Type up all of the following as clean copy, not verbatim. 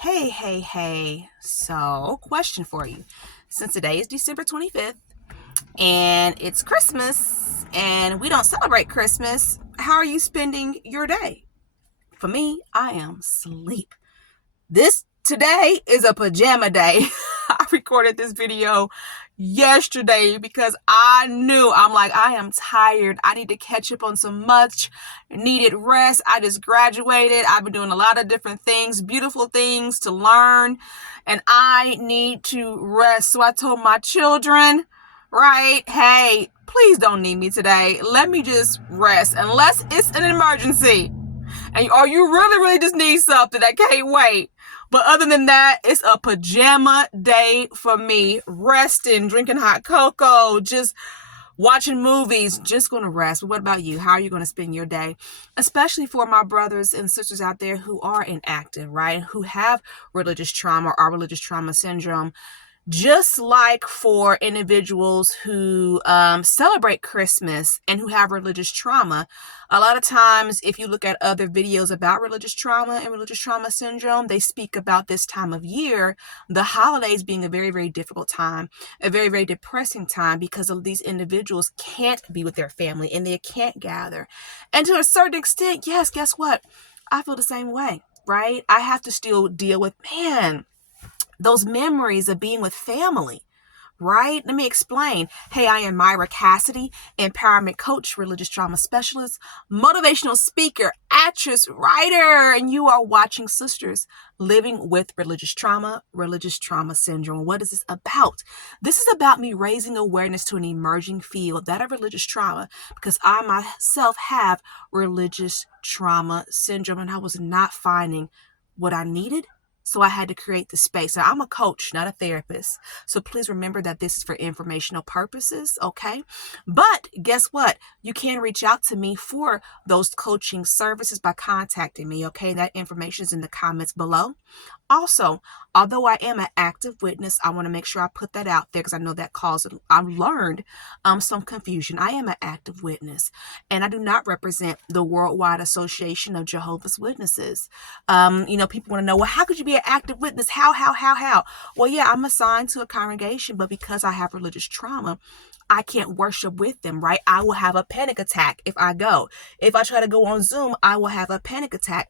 Hey. So, question for you. Since today is December 25th and it's Christmas and we don't celebrate Christmas, how are you spending your day? For me, I am sleep. Today is a pajama day. I recorded this video yesterday because I am tired. I need to catch up on some much needed rest. I just graduated. I've been doing a lot of different things, beautiful things to learn, and I need to rest. So I told my children, right, hey, please don't need me today. Let me just rest unless it's an emergency. Or you really just need something that can't wait. But other than that, it's a pajama day for me. Resting, drinking hot cocoa, just watching movies, just going to rest. But what about you? How are you going to spend your day? Especially for my brothers and sisters out there who are inactive, right? Who have religious trauma or religious trauma syndrome. Just like for individuals who celebrate Christmas and who have religious trauma, a lot of times if you look at other videos about religious trauma and religious trauma syndrome, they speak about this time of year, the holidays being a very difficult time, a very depressing time because of these individuals can't be with their family and they can't gather. And to a certain extent, yes, guess what? I feel the same way, right? I have to still deal with, those memories of being with family, right? Let me explain. Hey, I am Myra Cassidy, empowerment coach, religious trauma specialist, motivational speaker, actress, writer, and you are watching Sisters Living with Religious Trauma Syndrome. What is this about? This is about me raising awareness to an emerging field, that of religious trauma, because I myself have religious trauma syndrome and I was not finding what I needed. So I had to create the space. Now, I'm a coach, not a therapist. So please remember that this is for informational purposes, okay? But guess what? You can reach out to me for those coaching services by contacting me, okay? That information is in the comments below. Also, although I am an active witness, I want to make sure I put that out there because I know that I've learned some confusion. I am an active witness and I do not represent the Worldwide Association of Jehovah's Witnesses. People want to know, well, how could you be an active witness? How? Well, yeah, I'm assigned to a congregation, but because I have religious trauma, I can't worship with them, right? I will have a panic attack if I go. If I try to go on Zoom, I will have a panic attack.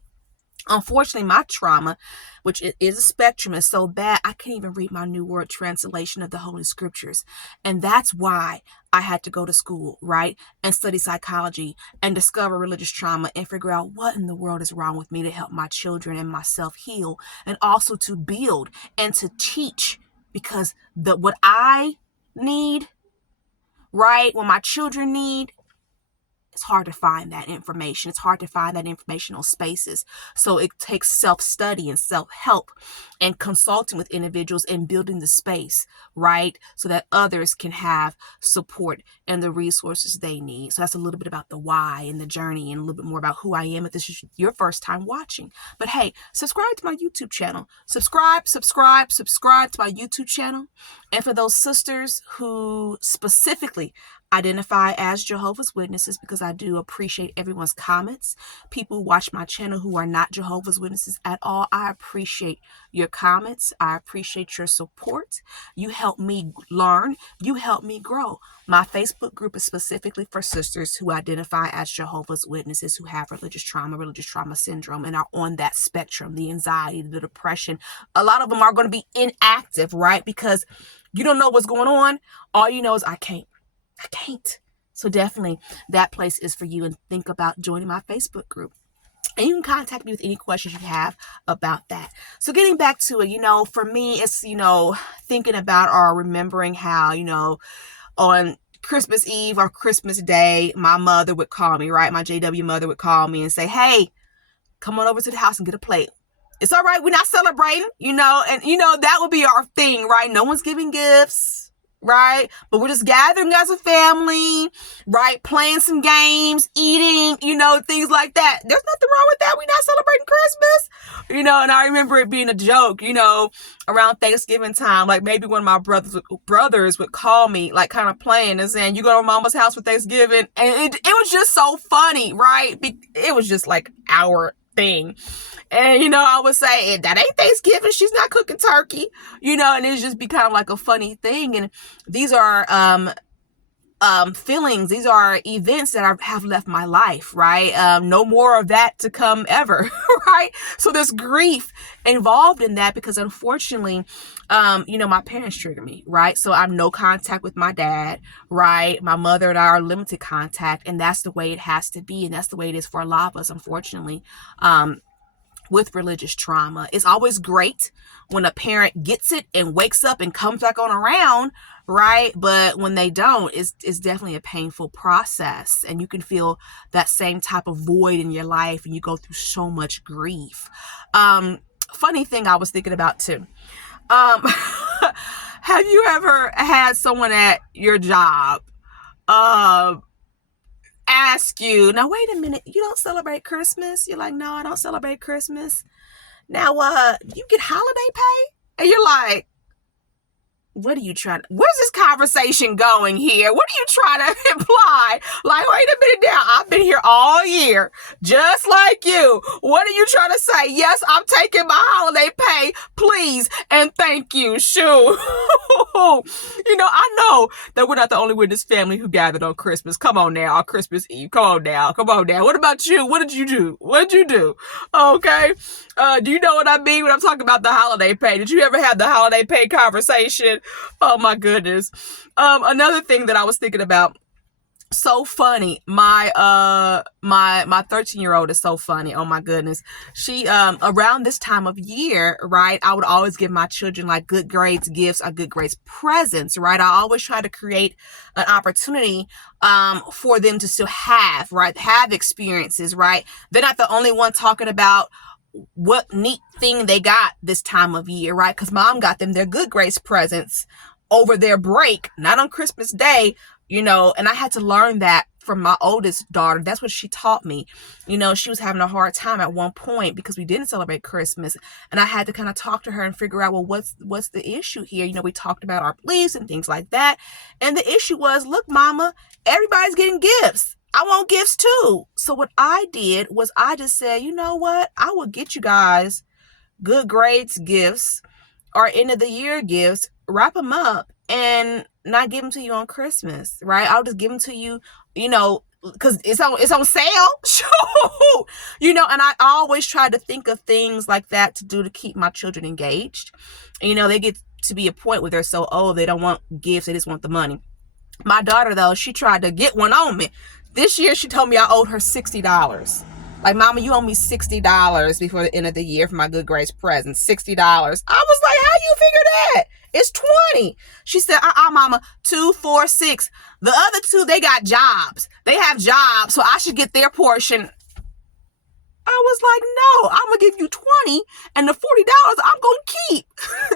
Unfortunately, my trauma, which is a spectrum, is so bad, I can't even read my New World Translation of the Holy Scriptures. And that's why I had to go to school, right? And study psychology and discover religious trauma and figure out what in the world is wrong with me to help my children and myself heal. And also to build and to teach, because what I need, right, what my children need, it's hard to find that information. It's hard to find that informational spaces. So it takes self-study and self-help and consulting with individuals and building the space, right? So that others can have support and the resources they need. So that's a little bit about the why and the journey and a little bit more about who I am if this is your first time watching. But hey, subscribe to my YouTube channel. Subscribe to my YouTube channel. And for those sisters who specifically identify as Jehovah's Witnesses, because I do appreciate everyone's comments. People who watch my channel who are not Jehovah's Witnesses at all, I appreciate your comments. I appreciate your support. You help me learn. You help me grow. My Facebook group is specifically for sisters who identify as Jehovah's Witnesses who have religious trauma syndrome, and are on that spectrum, the anxiety, the depression. A lot of them are going to be inactive, right? Because you don't know what's going on. All you know is I can't. So definitely that place is for you, and think about joining my Facebook group. And you can contact me with any questions you have about that. So getting back to it, for me, it's, thinking about or remembering how, on Christmas Eve or Christmas Day, my mother would call me, right? My JW mother would call me and say, hey, come on over to the house and get a plate. It's all right. We're not celebrating, and that would be our thing, right? No one's giving gifts. Right? But we're just gathering as a family, right? Playing some games, eating, things like that. There's nothing wrong with that. We're not celebrating Christmas, and I remember it being a joke, around Thanksgiving time. Like maybe one of my brothers would call me, like kind of playing and saying, you go to mama's house for Thanksgiving. And it was just so funny, right? It was just like our thing. And, I would say, that ain't Thanksgiving. She's not cooking turkey, and it's just be kind of like a funny thing. And these are, feelings. These are events that have left my life, right? No more of that to come ever, right? So there's grief involved in that because unfortunately, my parents trigger me, right? So I'm no contact with my dad, right? My mother and I are limited contact, and that's the way it has to be. And that's the way it is for a lot of us, unfortunately. With religious trauma. It's always great when a parent gets it and wakes up and comes back on around, right? But when they don't, it's definitely a painful process. And you can feel that same type of void in your life and you go through so much grief. Funny thing I was thinking about too. Have you ever had someone at your job ask you, now wait a minute, you don't celebrate Christmas? You're like, no, I don't celebrate Christmas. Now, you get holiday pay? And you're like, where's this conversation going here? What are you trying to imply? Like, wait a minute now, I've been here all year, just like you. What are you trying to say? Yes, I'm taking my holiday pay, please, and thank you, shoo. I know that we're not the only one in this family who gathered on Christmas. Come on now, on Christmas Eve. Come on now. What about you? What did you do? Okay. Do you know what I mean when I'm talking about the holiday pay? Did you ever have the holiday pay conversation? Oh my goodness. Another thing that I was thinking about, so funny. My 13-year-old is so funny. Oh my goodness. She, around this time of year, right, I would always give my children like good grades gifts or good grades presents, right? I always try to create an opportunity, for them to still have experiences, right? They're not the only one talking about what neat thing they got this time of year, right? Because mom got them their good grace presents over their break, not on Christmas Day, and I had to learn that from my oldest daughter. That's what she taught me. She was having a hard time at one point because we didn't celebrate Christmas, and I had to kind of talk to her and figure out, well, what's the issue here? We talked about our beliefs and things like that, and the issue was, look, mama, everybody's getting gifts. I want gifts too. So what I did was I just said, you know what? I will get you guys good grades gifts or end of the year gifts, wrap them up and not give them to you on Christmas, right? I'll just give them to you, because it's on sale. And I always try to think of things like that to do to keep my children engaged. They get to be a point where they're so old, they don't want gifts. They just want the money. My daughter, though, she tried to get one on me. This year, she told me I owed her $60. Like, mama, you owe me $60 before the end of the year for my good grades present. $60. I was like, how you figure that? It's 20. She said, mama, 2, 4, 6. The other two, they got jobs. They have jobs, so I should get their portion. I was like, no, I'm going to give you 20 and the $40 I'm going to keep.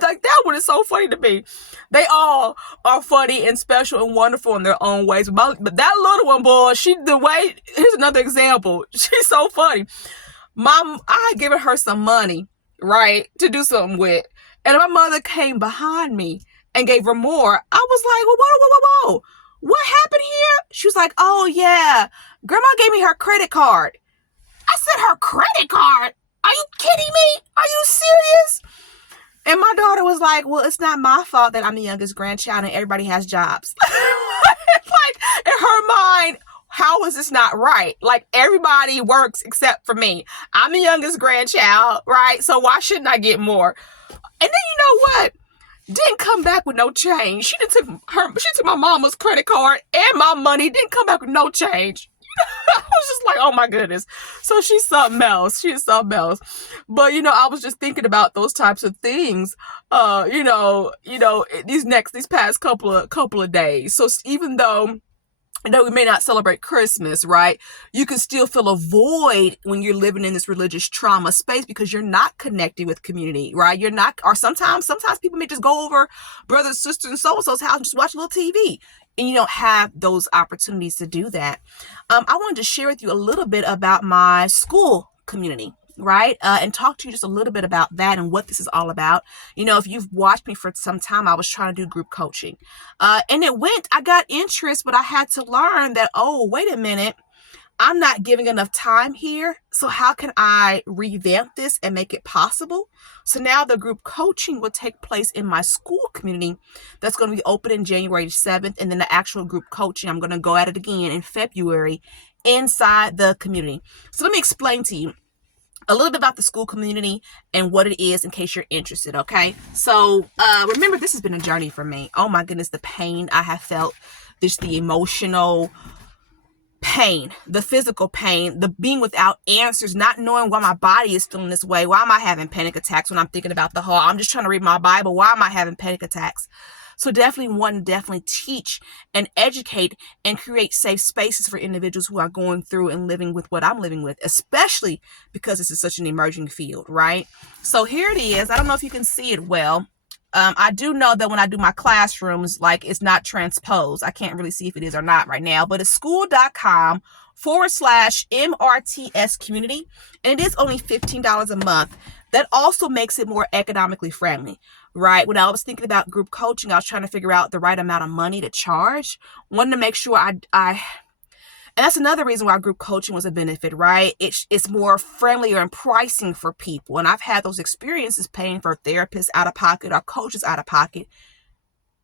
Like, that one is so funny to me. They all are funny and special and wonderful in their own ways. But that little one, boy, here's another example. She's so funny. I had given her some money, right, to do something with. And my mother came behind me and gave her more. I was like, well, whoa. What happened here? She was like, oh, yeah, grandma gave me her credit card. I said, her credit card? Are you kidding me? Are you serious? And my daughter was like, well, it's not my fault that I'm the youngest grandchild and everybody has jobs. Like, in her mind, how is this not right? Like, everybody works except for me. I'm the youngest grandchild, right? So why shouldn't I get more? And then you know what? Didn't come back with no change. She took my mama's credit card and my money, didn't come back with no change. I was just like, oh my goodness. So she's something else. She is something else. But, I was just thinking about those types of things, these past couple of days. So even though, we may not celebrate Christmas, right? You can still feel a void when you're living in this religious trauma space because you're not connected with community, right? You're not, or sometimes people may just go over brother, sister, and so-and-so's house and just watch a little TV. And you don't have those opportunities to do that. I wanted to share with you a little bit about my Skool community, right? And talk to you just a little bit about that and what this is all about. If you've watched me for some time, I was trying to do group coaching. And I got interest, but I had to learn that, oh, wait a minute. I'm not giving enough time here. So how can I revamp this and make it possible? So now the group coaching will take place in my Skool community. That's going to be open in January 7th. And then the actual group coaching, I'm going to go at it again in February inside the community. So let me explain to you a little bit about the Skool community and what it is in case you're interested, okay? So remember, this has been a journey for me. Oh my goodness, the pain I have felt, just the emotional pain, the physical pain, the being without answers, not knowing why my body is feeling this way. Why am I having panic attacks when I'm thinking about the whole, I'm just trying to read my Bible. Why am I having panic attacks? So definitely want to teach and educate and create safe spaces for individuals who are going through and living with what I'm living with, especially because this is such an emerging field, right? So here it is. I don't know if you can see it well. I do know that when I do my classrooms, like it's not transposed. I can't really see if it is or not right now, but it's skool.com/MRTS community. And it is only $15 a month. That also makes it more economically friendly, right? When I was thinking about group coaching, I was trying to figure out the right amount of money to charge. Wanted to make sure and that's another reason why group coaching was a benefit, right? It's more friendlier in pricing for people. And I've had those experiences paying for therapists out of pocket or coaches out of pocket.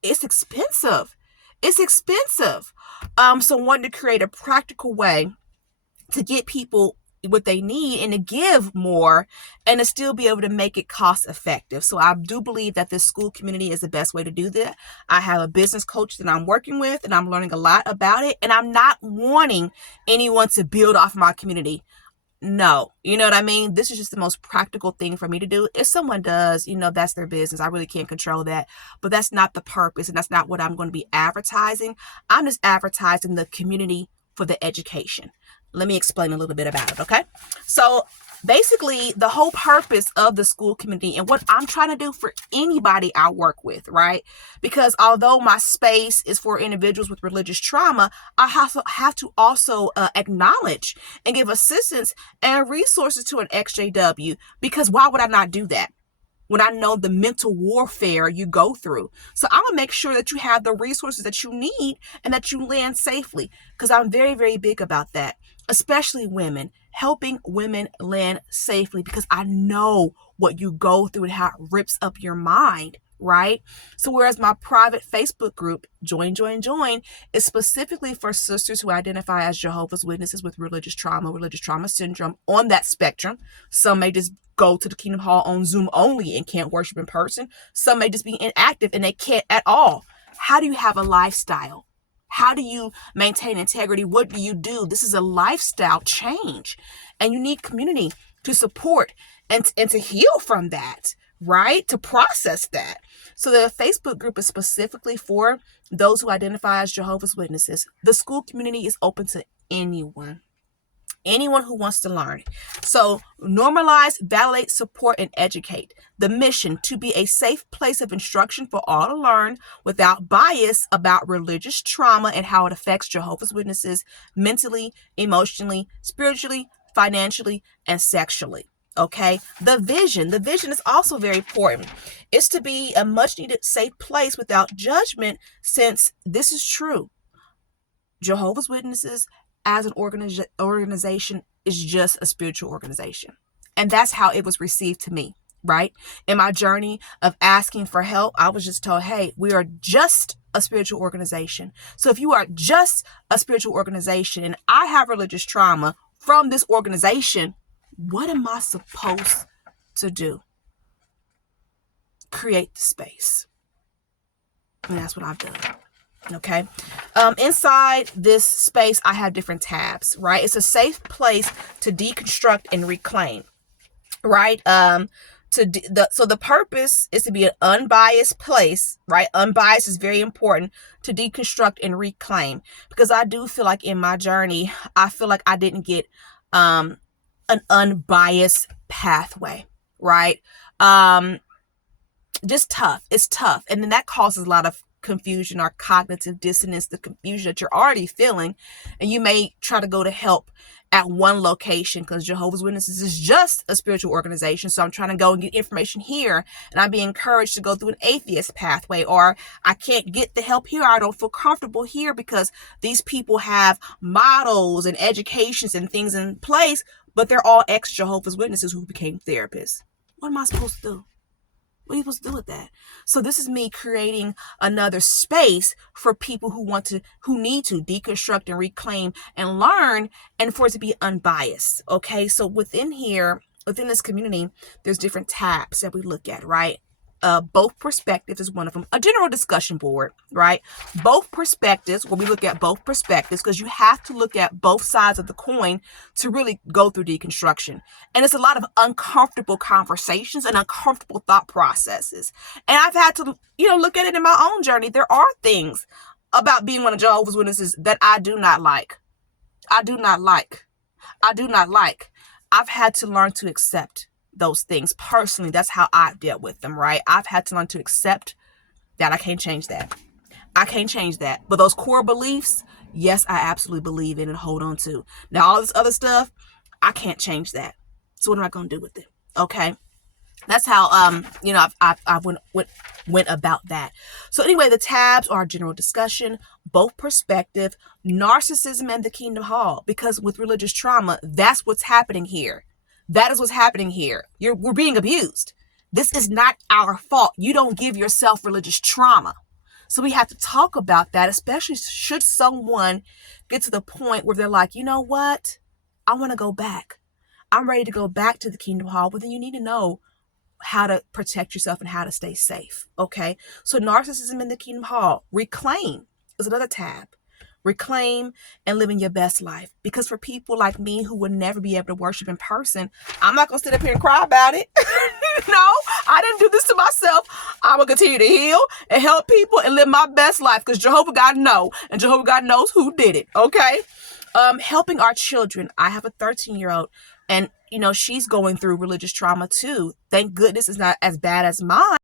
It's expensive. It's expensive. So wanting to create a practical way to get people what they need and to give more and to still be able to make it cost effective. So I do believe that this Skool community is the best way to do that. I have a business coach that I'm working with and I'm learning a lot about it. And I'm not wanting anyone to build off my community. No, you know what I mean? This is just the most practical thing for me to do. If someone does, that's their business. I really can't control that, but that's not the purpose. And that's not what I'm going to be advertising. I'm just advertising the community for the education. Let me explain a little bit about it, okay? So basically, the whole purpose of the Skool community and what I'm trying to do for anybody I work with, right? Because although my space is for individuals with religious trauma, I have to also acknowledge and give assistance and resources to an XJW, because why would I not do that when I know the mental warfare you go through? So I'm going to make sure that you have the resources that you need and that you land safely, because I'm very, very big about that, especially women, helping women land safely, because I know what you go through and how it rips up your mind, right? So whereas my private Facebook group, Join, is specifically for sisters who identify as Jehovah's Witnesses with religious trauma syndrome on that spectrum. Some may just go to the Kingdom Hall on Zoom only and can't worship in person. Some may just be inactive and they can't at all. How do you have a lifestyle? How do you maintain integrity? What do you do? This is a lifestyle change, and you need community to support and to heal from that, right? To process that. So the Facebook group is specifically for those who identify as Jehovah's Witnesses. The Skool community is open to anyone who wants to learn. So normalize, validate, support, and educate. The mission to be a safe place of instruction for all to learn without bias about religious trauma and how it affects Jehovah's Witnesses mentally, emotionally, spiritually, financially, and sexually. Okay. The vision is also very important. It's to be a much needed safe place without judgment, since this is true. Jehovah's Witnesses as an organization is just a spiritual organization. And that's how it was received to me, right? In my journey of asking for help, I was just told, hey, we are just a spiritual organization. So if you are just a spiritual organization and I have religious trauma from this organization, what am I supposed to do? Create the space. And that's what I've done. Okay. Inside this space, I have different tabs, right? It's a safe place to deconstruct and reclaim, right? So the purpose is to be an unbiased place, right? Unbiased is very important to deconstruct and reclaim, because I do feel like in my journey, I feel like I didn't get an unbiased pathway, right? Just tough. It's tough. And then that causes a lot of confusion or cognitive dissonance, the confusion that you're already feeling, and you may try to go to help at one location, because Jehovah's Witnesses is just a spiritual organization. So I'm trying to go and get information here, and I'm being encouraged to go through an atheist pathway, or I can't get the help here. I don't feel comfortable here because these people have models and educations and things in place, but they're all ex-Jehovah's Witnesses who became therapists. What am I supposed to do? What are you supposed to do with that? So this is me creating another space for people who need to deconstruct and reclaim and learn, and for it to be unbiased. Okay. So within this community, there's different tabs that we look at, right? Both perspectives is one of them. A general discussion board, right? Both perspectives, where we look at both perspectives, because you have to look at both sides of the coin to really go through deconstruction. And it's a lot of uncomfortable conversations and uncomfortable thought processes. And I've had to, look at it in my own journey. There are things about being one of Jehovah's Witnesses that I do not like. I've had to learn to accept those things personally. That's how I've dealt with them, right? I've had to learn to accept that I can't change that. But those core beliefs, yes, I absolutely believe in and hold on to. Now, all this other stuff, I can't change that. So what am I going to do with it? Okay. That's how, I went about that. So anyway, the tabs are general discussion, both perspective, narcissism, and the Kingdom Hall. Because with religious trauma, that's what's happening here. That is what's happening here. We're being abused. This is not our fault. You don't give yourself religious trauma. So we have to talk about that, especially should someone get to the point where they're like, you know what? I want to go back. I'm ready to go back to the Kingdom Hall. But then you need to know how to protect yourself and how to stay safe. Okay. So narcissism in the Kingdom Hall. Reclaim is another tab. Reclaim and living your best life. Because for people like me who would never be able to worship in person, I'm not going to sit up here and cry about it. No, I didn't do this to myself. I'm going to continue to heal and help people and live my best life, because Jehovah God knows, and Jehovah God knows who did it. Okay. Helping our children. I have a 13-year-old, and she's going through religious trauma too. Thank goodness it's not as bad as mine.